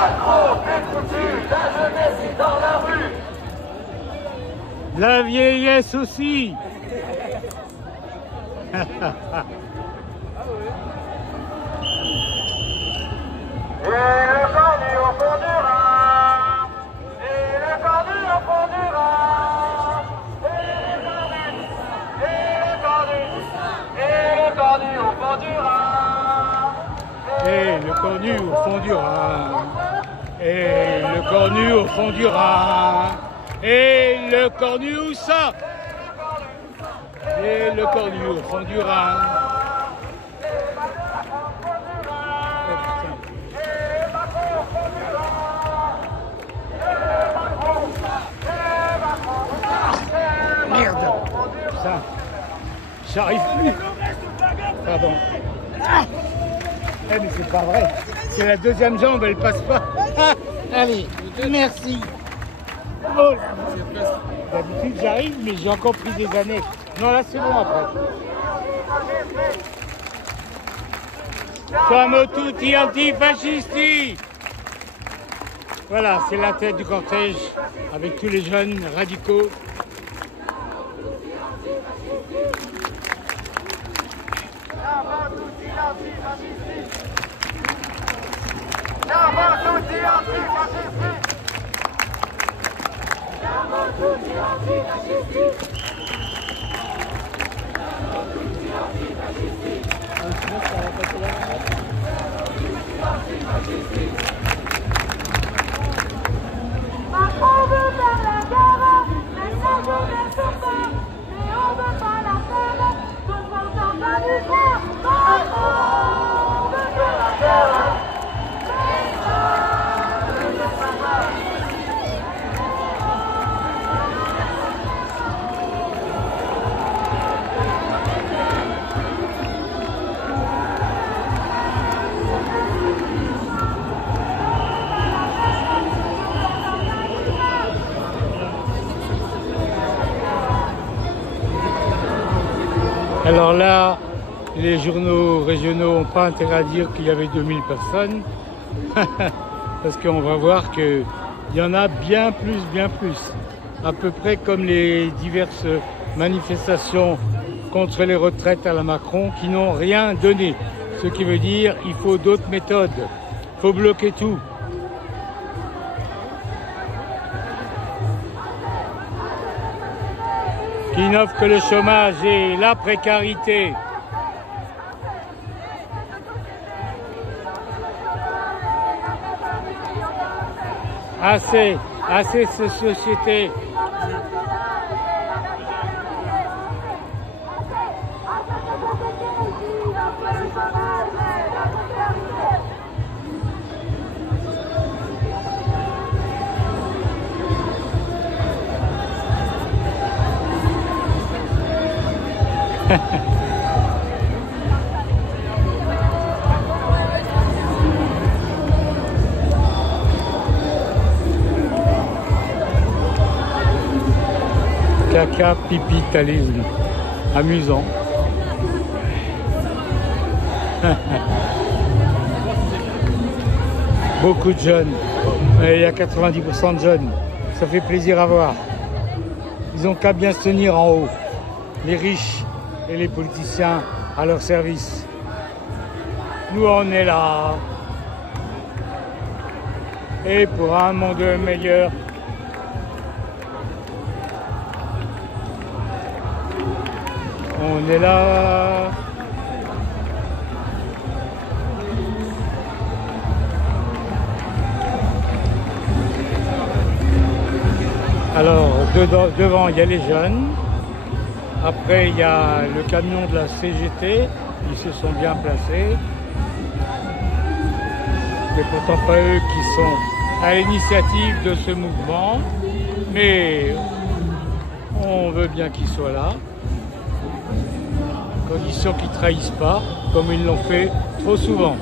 Macron est foutu, la jeunesse est dans la rue. La vieillesse aussi. Et le cornu au fond du Rhin, et le cornu au fond du Rhin, et le cornu au fond du Rhin, Et le cornu au fond du Rhin. Et le cornu au fond du Rhin. Et le cornu où ça? Et le cornu au fond du Rhin. Merde. Ça, j'arrive plus. Pardon. Eh mais c'est pas vrai. C'est la deuxième jambe, elle passe pas. Ah, allez, merci. Oh là. D'habitude j'arrive, mais j'ai encore pris des années. Non, là c'est bon après. Siamo tutti antifascisti. Voilà, c'est la tête du cortège avec tous les jeunes radicaux. Macron veut faire la guerre, mais ça je ne sais pas. Mais on veut pas la faire, donc on s'en va du faire. Macron veut faire la guerre, mais ça je ne sais pas. Alors là, les journaux régionaux n'ont pas intérêt à dire qu'il y avait 2000 personnes, parce qu'on va voir qu'il y en a bien plus, à peu près comme les diverses manifestations contre les retraites à la Macron qui n'ont rien donné. Ce qui veut dire qu'il faut d'autres méthodes, il faut bloquer tout. Qui n'offre que le chômage et la précarité. Assez de société. Caca, pipi, talisme. Amusant. Beaucoup de jeunes. Il y a 90% de jeunes. Ça fait plaisir à voir. Ils ont qu'à bien se tenir en haut. Les riches et les politiciens à leur service. Nous, on est là. Et pour un monde meilleur. On est là. Alors, devant, il y a les jeunes. Après, il y a le camion de la CGT. Ils se sont bien placés. C'est pourtant pas eux qui sont à l'initiative de ce mouvement. Mais on veut bien qu'ils soient là. Condition qu'ils ne trahissent pas, comme ils l'ont fait trop souvent.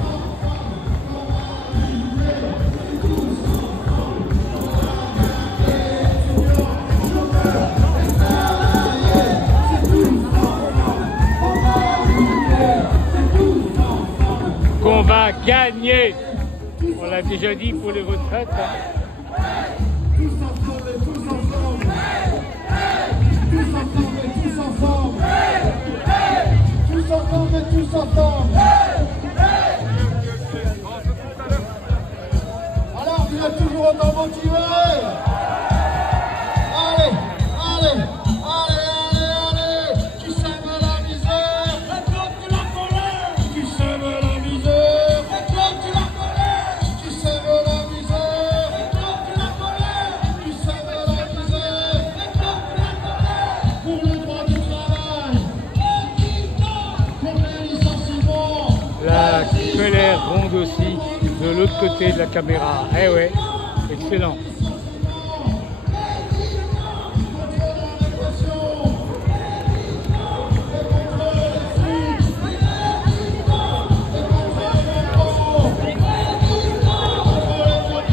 Qu'on va gagner. On l'a déjà dit pour les retraites. Hein. Tous ensemble et tous ensemble. Tous ensemble et tous ensemble. Tous ensemble et tous ensemble. Alors, vous êtes toujours autant motivés. Allez, allez, allez, allez, allez. Qui sème la misère, récolte la colère. Qui sème la misère, récolte la colère. Qui sème la misère, récolte la colère. Qui sème la misère, récolte la colère. Pour le droit du travail, pour les licenciements. La colère ronde aussi de l'autre côté de la caméra. Eh ouais, excellent.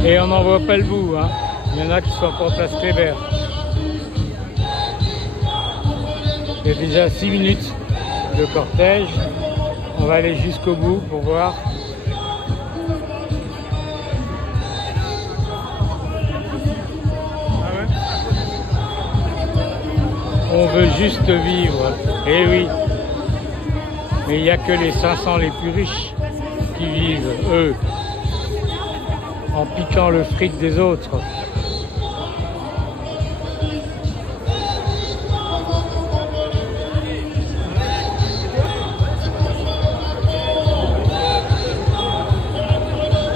Et on n'en voit pas le bout, hein. Il y en a qui sont encore place Kléber. Il y a déjà 6 minutes de cortège. On va aller jusqu'au bout pour voir. On veut juste vivre. Eh oui. Mais il n'y a que les 500 les plus riches qui vivent, eux, en piquant le fric des autres.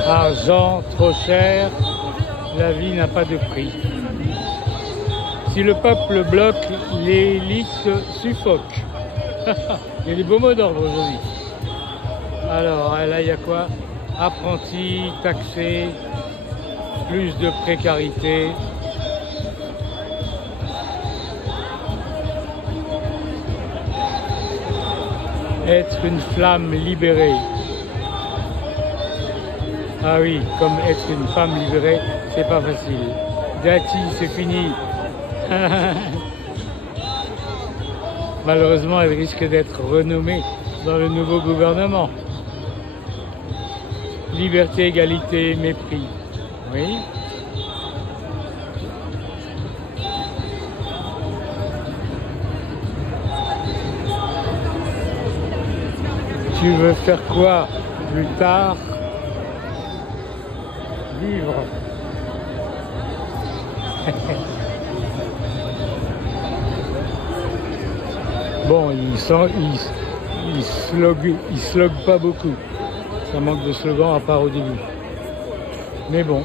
Argent trop cher, la vie n'a pas de prix. Si le peuple bloque, l'élite suffoque. Il y a des beaux mots d'ordre aujourd'hui. Alors là, il y a quoi? Apprentis, taxés, plus de précarité. Être une flamme libérée. Ah oui, comme être une femme libérée, c'est pas facile. Dati, c'est fini. Malheureusement, elle risque d'être renommée dans le nouveau gouvernement. Liberté, égalité, mépris. Oui. Tu veux faire quoi plus tard? Vivre. Bon, il slogue pas beaucoup. Ça manque de slogan à part au début. Mais bon,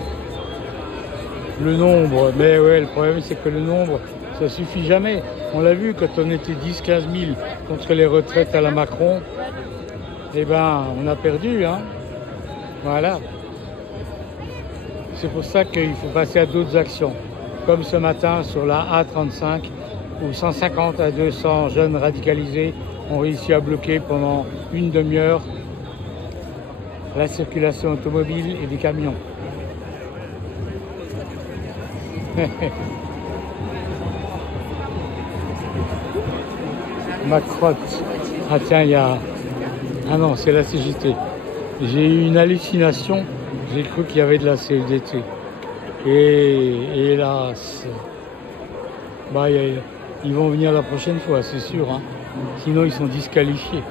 le nombre, mais ouais, le problème c'est que le nombre, ça suffit jamais. On l'a vu quand on était 10-15 000 contre les retraites à la Macron. Eh ben, on a perdu, hein. Voilà. C'est pour ça qu'il faut passer à d'autres actions. Comme ce matin sur la A35, où 150 à 200 jeunes radicalisés ont réussi à bloquer pendant une demi-heure la circulation automobile et des camions. Ma crotte. Ah tiens, il y a... Ah non, c'est la CGT. J'ai eu une hallucination. J'ai cru qu'il y avait de la CFDT. Et hélas, bah, ils vont venir la prochaine fois, c'est sûr. Hein. Sinon, ils sont disqualifiés.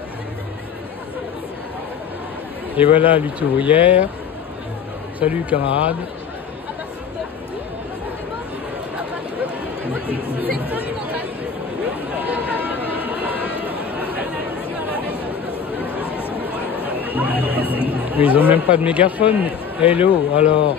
Et voilà, lutte ouvrière. Salut, camarades. Mais ils n'ont même pas de mégaphone. Hello, alors.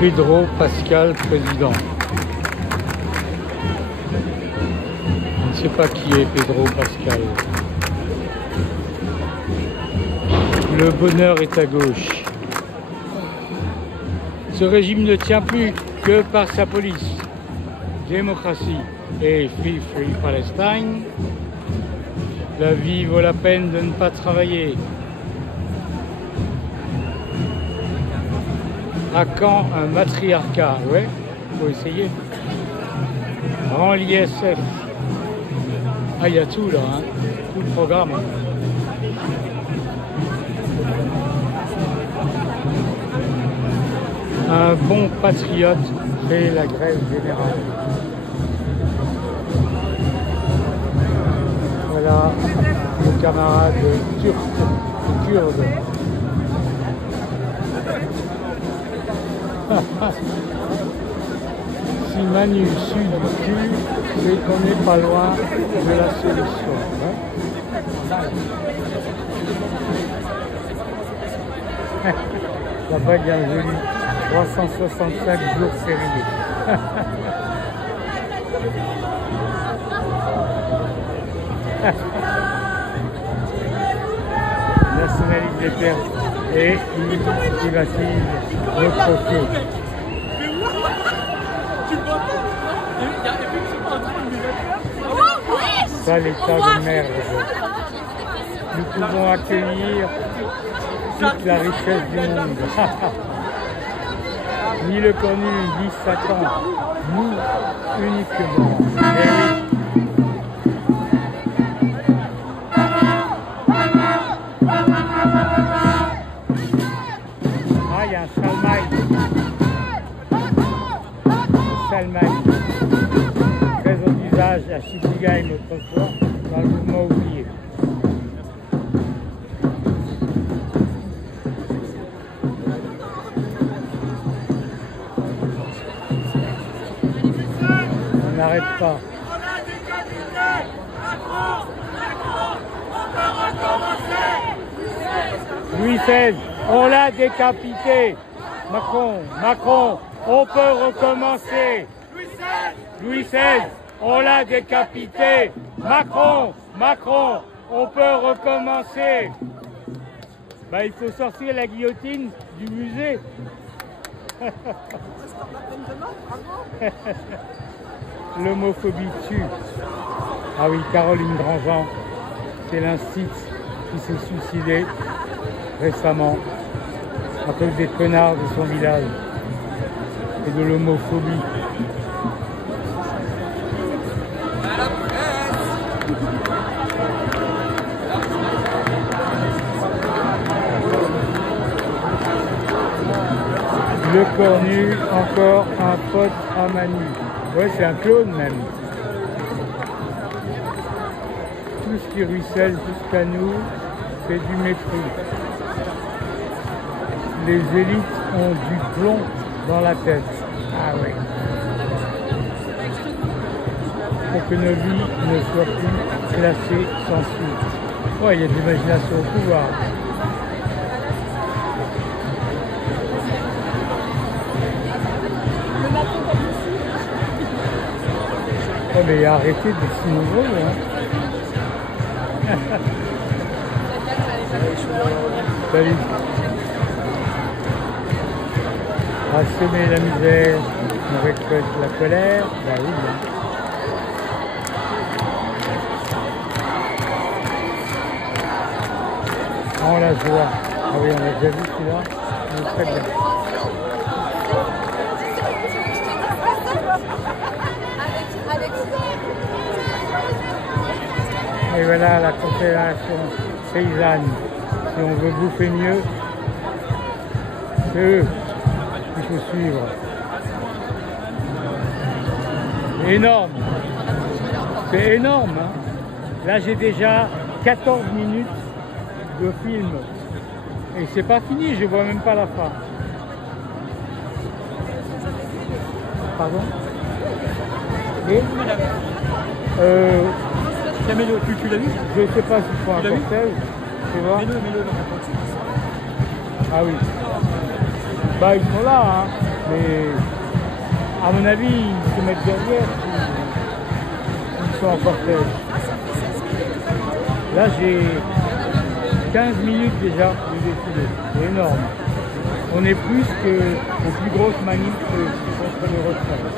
Pedro Pascal, président. Je ne sais pas qui est Pedro Pascal. Le bonheur est à gauche. Ce régime ne tient plus que par sa police. démocratie et Free Palestine. La vie vaut la peine de ne pas travailler. À quand un matriarcat? Ouais, faut essayer. Rends l'ISF. Ah, il y a tout là, hein, tout le programme. Un bon patriote fait la grève générale. Voilà nos camarades turcs et kurdes. Si Manu sue du cul, c'est qu'on n'est pas loin de la solution. Hein? La bague est jolie. 365 jours fériés. Nationalise les terres et il privatise notre feu. Ça, l'état de merde. Nous pouvons accueillir toute la richesse du monde. Ni le connu, ni Satan, nous uniquement. Eh oui. Ah, il y a un salmaï. Salmaï. Très en usage à Chichigaï autrefois, dans le mouvement oublié. On n'arrête pas. Louis XVI, on l'a décapité. Macron, on peut recommencer. Louis XVI, on l'a décapité. Macron, on peut recommencer. Bah, il faut sortir la guillotine du musée. L'homophobie tue. Ah oui, Caroline Grandjean, c'est l'instit qui s'est suicidé récemment à cause des connards de son village et de l'homophobie. Le cornu, encore un pote à Manu. Ouais, c'est un clone même. Tout ce qui ruisselle jusqu'à nous, c'est du mépris. Les élites ont du plomb dans la tête. Ah ouais. Pour que nos vies ne soient plus classées sans suite. Ouais, il y a de l'imagination au pouvoir. Oh, mais arrêtez d'être si nombreux, hein. Salut. À semer la misère, on récolte la colère. Bah oui, hein. On la joie. Ah oui, on l'a déjà vu celui-là. On est très bien. Et voilà la confédération paysanne. Si on veut bouffer mieux, c'est eux qu'il faut suivre. Énorme. C'est énorme. Hein. Là, j'ai déjà 14 minutes de film. Et c'est pas fini, je vois même pas la fin. Pardon? Et tu l'as vu? Je ne sais pas s'il faut un cortège. Tu vois? Ah oui. Bah ils sont là, hein. Mais à mon avis, ils se mettent derrière s'ils sont en cortège. Là j'ai 15 minutes déjà de défilé. C'est énorme. On est plus que aux plus grosses manifs contre les retraites.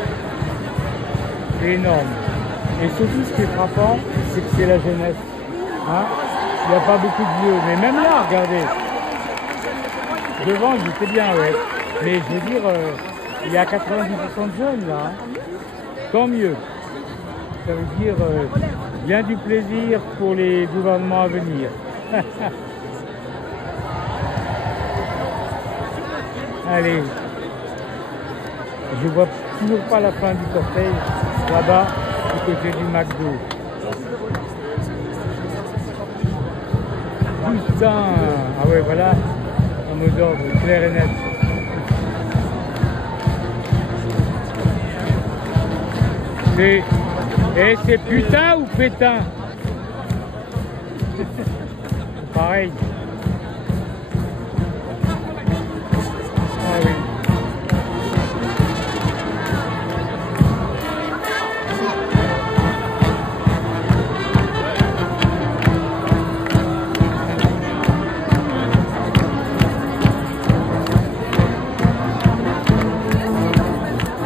C'est énorme. Et surtout, ce qui est frappant, c'est que c'est la jeunesse. Hein? Il n'y a pas beaucoup de vieux. Mais même là, regardez. Devant, j'étais bien, ouais. Mais je veux dire, il y a 90% de jeunes, là. Hein? Tant mieux. Ça veut dire bien du plaisir pour les gouvernements à venir. Allez. Je vois toujours pas la fin du cortège, là-bas, du côté du McDo. Putain! Ah ouais, voilà, un mot d'ordre clair et net. Et c'est putain ou pétain? Pareil. Ah oui.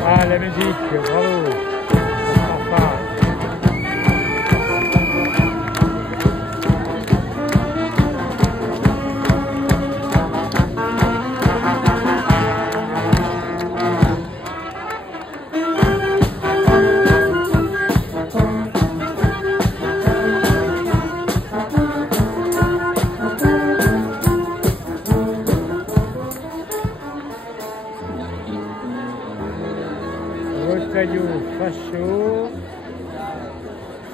Ah, la musique, bravo. Enfin. Caillot facho,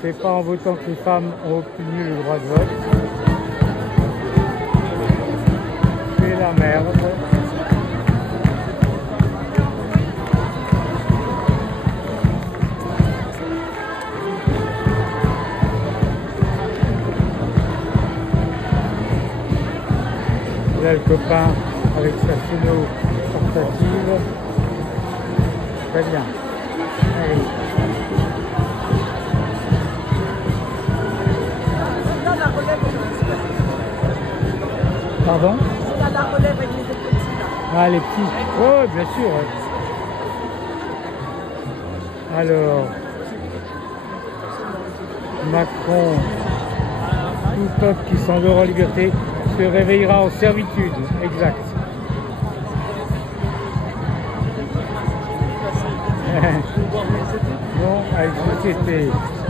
c'est pas en votant que les femmes ont obtenu le droit de vote. C'est la merde. Là le copain avec sa sono portative. Très bien. Allez. Pardon? La relève avec les petits là. Ah, les petits. Oh, bien sûr. Alors, Macron, tout peuple qui s'endort en liberté se réveillera en servitude. Exact. Non, avec une société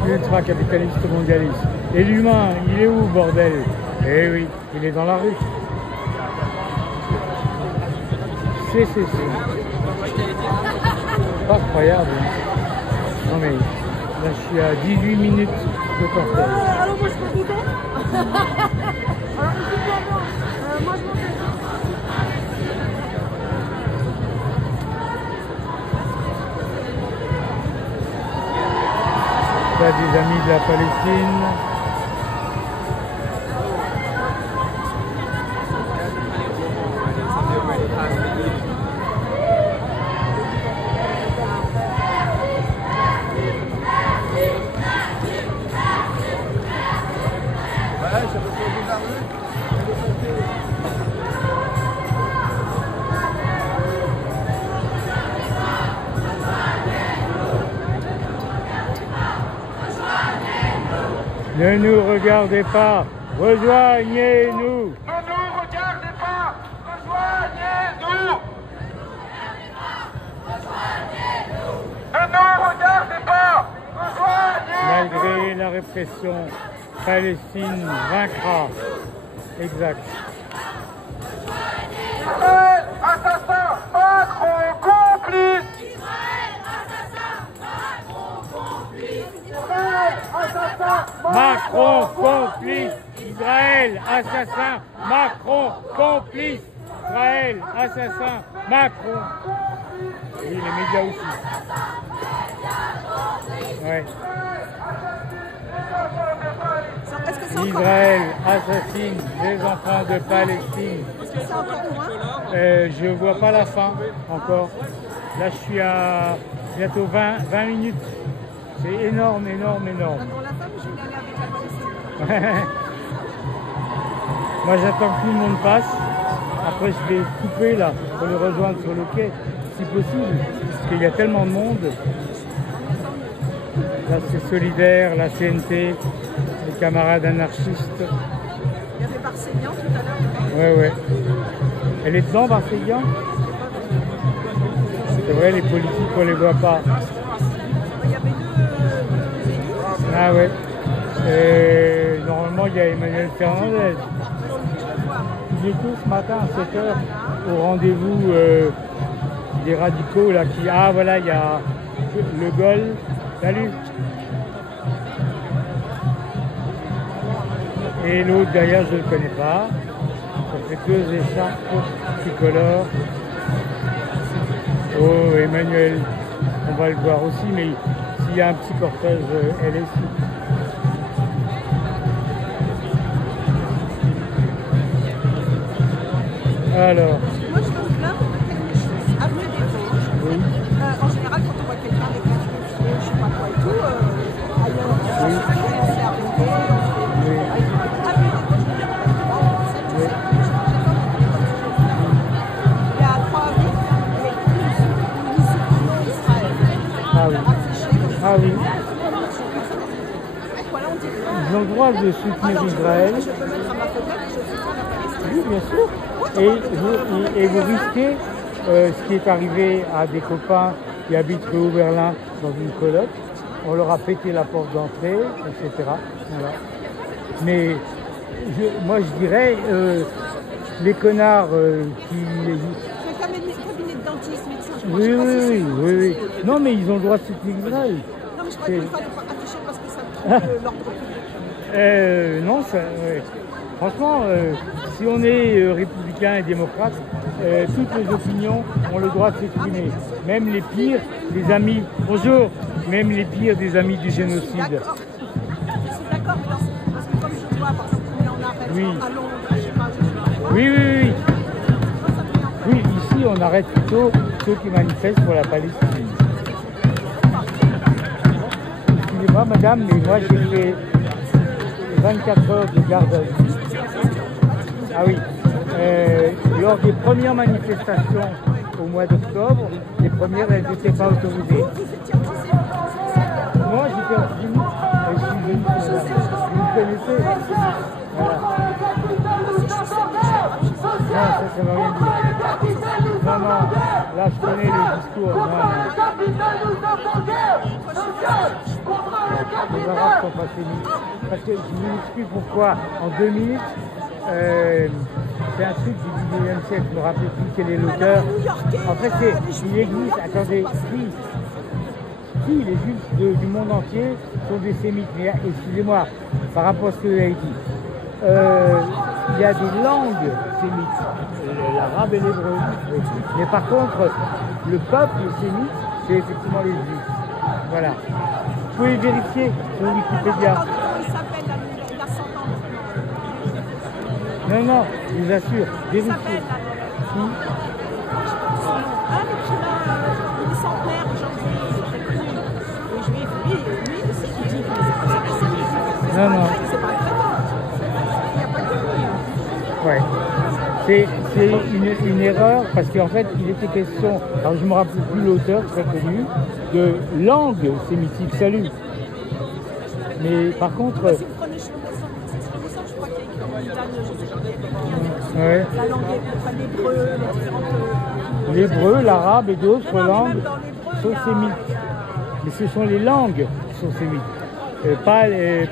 ultra-capitaliste mondialiste. Et l'humain, il est où, bordel? Eh oui, il est dans la rue. C'est. Pas incroyable. Hein. Non mais, là je suis à 18 minutes de cortège. Alors moi je peux goûter. Alors moi je m'en fais. Là, des amis de la Palestine. Ne nous regardez pas, rejoignez-nous. Ne nous regardez pas, rejoignez-nous. Ne nous regardez pas, rejoignez-nous. Malgré la répression, Palestine vaincra. Exact. Israël, assassin, Macron, complice. Macron complice, Israël assassin, Macron complice, Israël assassin, Macron. Oui, les médias aussi. Ouais. Est-ce que c'est encore Israël assassine les enfants de Palestine. Est-ce que c'est encore loin? Je vois pas la fin encore. Là, je suis à bientôt 20 minutes. C'est énorme, énorme, énorme. Pour la femme, je vais aller avec la Palestine. Moi, j'attends que tout le monde passe. Après, je vais couper là pour le rejoindre sur le quai, si possible, parce qu'il y a tellement de monde. Là, c'est Solidaire, la CNT, les camarades anarchistes. Il y avait Barcélian tout à l'heure. Ouais, ouais. Elle est dedans, Barcélian? C'est vrai, les politiques, on les voit pas. Il y avait deux élus. Ah ouais. Normalement, il y a Emmanuel Fernandez. Il était ce matin à 7 h au rendez-vous des radicaux là qui. Ah voilà, il y a Le Gaulle. Salut. Et l'autre derrière, je ne le connais pas. Ça fait deux écharpes tricolores. Oh, Emmanuel, on va le voir aussi, mais s'il y a un petit cortège LSI. Alors. Moi, je me plains de quelque chose. Avenue des Vosges. Oui. En général, quand on voit quelqu'un avec un cheveu, je sais pas quoi et tout, ailleurs, Oui. on se fait arrêter. Oui. Avenue des Vosges, je me dis, Oui. il y a 3 villes, et une Israël. Ah oui. Affichée comme ça. Ah oui. Voilà, on dit. Ils ont le droit de soutenir Alors, Israël. je peux mettre à ma fenêtre et je soutiens la Palestine. Oui, bien sûr. Et vous risquez ce qui est arrivé à des copains qui habitent rue Oberlin dans une coloc. On leur a pété la porte d'entrée, etc. Voilà. Mais moi je dirais, les connards qui... C'est un cabinet de dentiste, médecin, je crois. Oui, Je sais pas si oui, c'est- oui, oui. Non, mais ils ont le droit de soutenir Israël. Non, mais je crois qu'il fallait pas afficher parce que ça trouve l'ordre public. Non, ça, ouais. Franchement, si on est républicain et démocrate, toutes les opinions ont le droit de s'exprimer. Même les pires des amis, bonjour, même les pires des amis du génocide. D'accord. Je suis d'accord, mais parce que comme je vois, par exemple, on est en arrêt Oui. à Londres, je sais pas, je sais pas. Oui, oui, oui. Moi, ça me met en Oui, ici, on arrête plutôt ceux qui manifestent pour la Palestine. Excusez-moi, madame, mais moi, j'ai fait 24 heures de garde à vue. Ah oui. Lors des premières manifestations au mois d'octobre, les premières, elles n'étaient pas autorisées. Moi, j'étais en Chine, et je suis venu, madame. Vous me connaissez? Voilà. Non, ça ne veut rien dire. Non, non, là, je connais le discours. Non, non. Les Arabes sont pas sémites. Parce que je vous explique pourquoi. En 2 minutes, c'est un truc du 19e siècle, je ne me rappelle plus quel est l'auteur. En fait, c'est une église, attendez, si les juifs du monde entier sont des sémites, mais excusez-moi, par rapport à ce que vous avez dit, il y a des langues sémites, l'arabe et l'hébreu. Mais par contre, le peuple sémite, c'est effectivement les juifs. Voilà. Vous pouvez vérifier sur Wikipédia. Il s'appelle l'ascendant. Non, non, je vous assure, Il vérifiez. s'appelle Si. il est centenaire aujourd'hui, il est très connu. Et je lui aussi, il dit que c'est Non, non. c'est pas très bon. Il n'y a pas que lui. Ouais. C'est une erreur parce qu'en fait, il était question, alors je ne me rappelle plus l'auteur très connu, de langue sémitique. Salut. Mais par contre, Si vous prenez je crois qu'il y a écrit en Italie, je sais pas, ouais, la langue, l'hébreu, les différentes. l'hébreu, l'arabe et d'autres Non, mais langues même dans l'hébreu, sont il y a- sémites. Mais ce sont les langues qui sont sémites, pas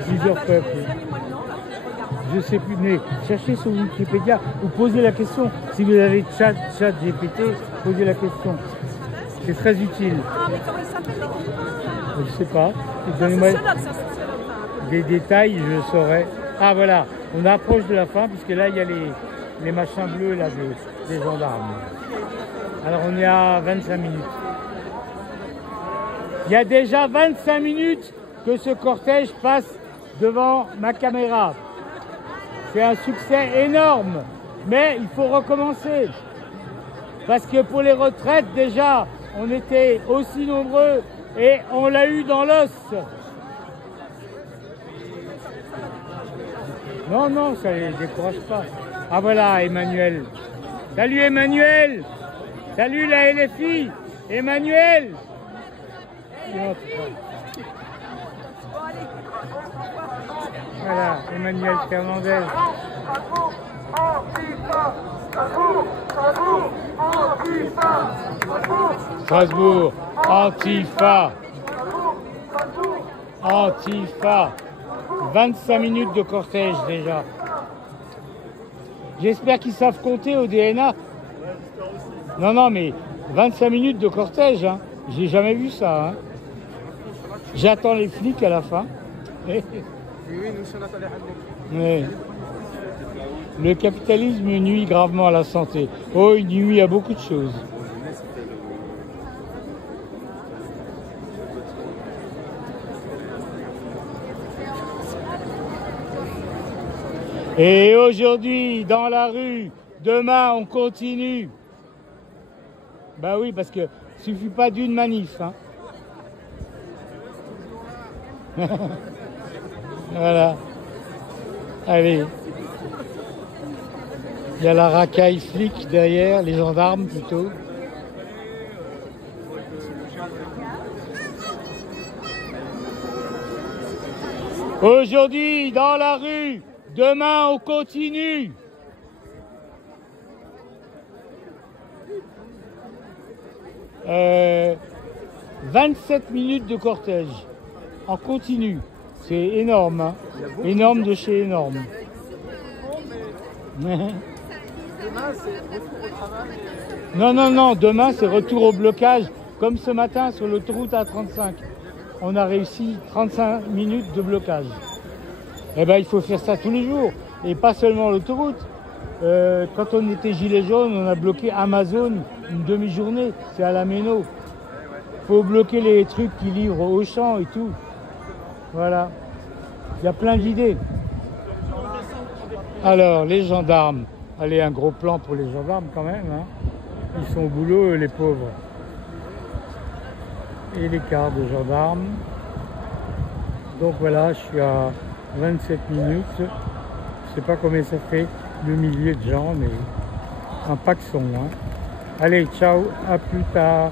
plusieurs peuples. Donnez-moi le nom, là, que je regarde. Je sais plus, mais cherchez sur Wikipédia ou posez la question. Si vous avez chat GPT, posez la question. C'est très utile. Ah, mais comment il s'appelle l'écrivain là? Je sais pas. C'est Donnez-moi sociologue, c'est un sociologue. ça. des détails, je le saurai. Ah voilà, on approche de la fin puisque là il y a les machins bleus là des gendarmes. Alors on est à 25 minutes. Il y a déjà 25 minutes que ce cortège passe devant ma caméra. C'est un succès énorme, mais il faut recommencer. Parce que pour les retraites, déjà, on était aussi nombreux et on l'a eu dans l'os. Non, non, ça ne les décourage pas. Ah voilà, Emmanuel. Salut Emmanuel. Salut la LFI. Emmanuel. Emmanuel Fernandez. Strasbourg, Antifa. Antifa. 25 minutes de cortège déjà. J'espère qu'ils savent compter au DNA. Non, non, mais 25 minutes de cortège, hein. J'ai jamais vu ça. Hein. J'attends les flics à la fin. Ouais. Le capitalisme nuit gravement à la santé. Oh, il nuit à beaucoup de choses. Et aujourd'hui, dans la rue, demain, on continue. Bah oui, parce que suffit pas d'une manif. Hein. Voilà. Allez. Il y a la racaille flic derrière, les gendarmes plutôt. Aujourd'hui, dans la rue, demain, on continue. Euh, 27 minutes de cortège en continu. C'est énorme, hein. Énorme de chez énorme. Non, non, non, demain c'est retour au blocage, comme ce matin sur l'autoroute A35. On a réussi 35 minutes de blocage. Eh bien, il faut faire ça tous les jours, et pas seulement l'autoroute. Quand on était gilet jaune, on a bloqué Amazon une demi-journée, c'est à la Méno. Il faut bloquer les trucs qui livrent au champ et tout. Voilà. Il y a plein d'idées. Alors, les gendarmes. Allez, un gros plan pour les gendarmes quand même. Hein. Ils sont au boulot, les pauvres. Et les quarts de gendarmes. Donc voilà, je suis à 27 minutes. Je ne sais pas combien ça fait, le millier de gens, mais un paxon. Hein. Allez, ciao, à plus tard.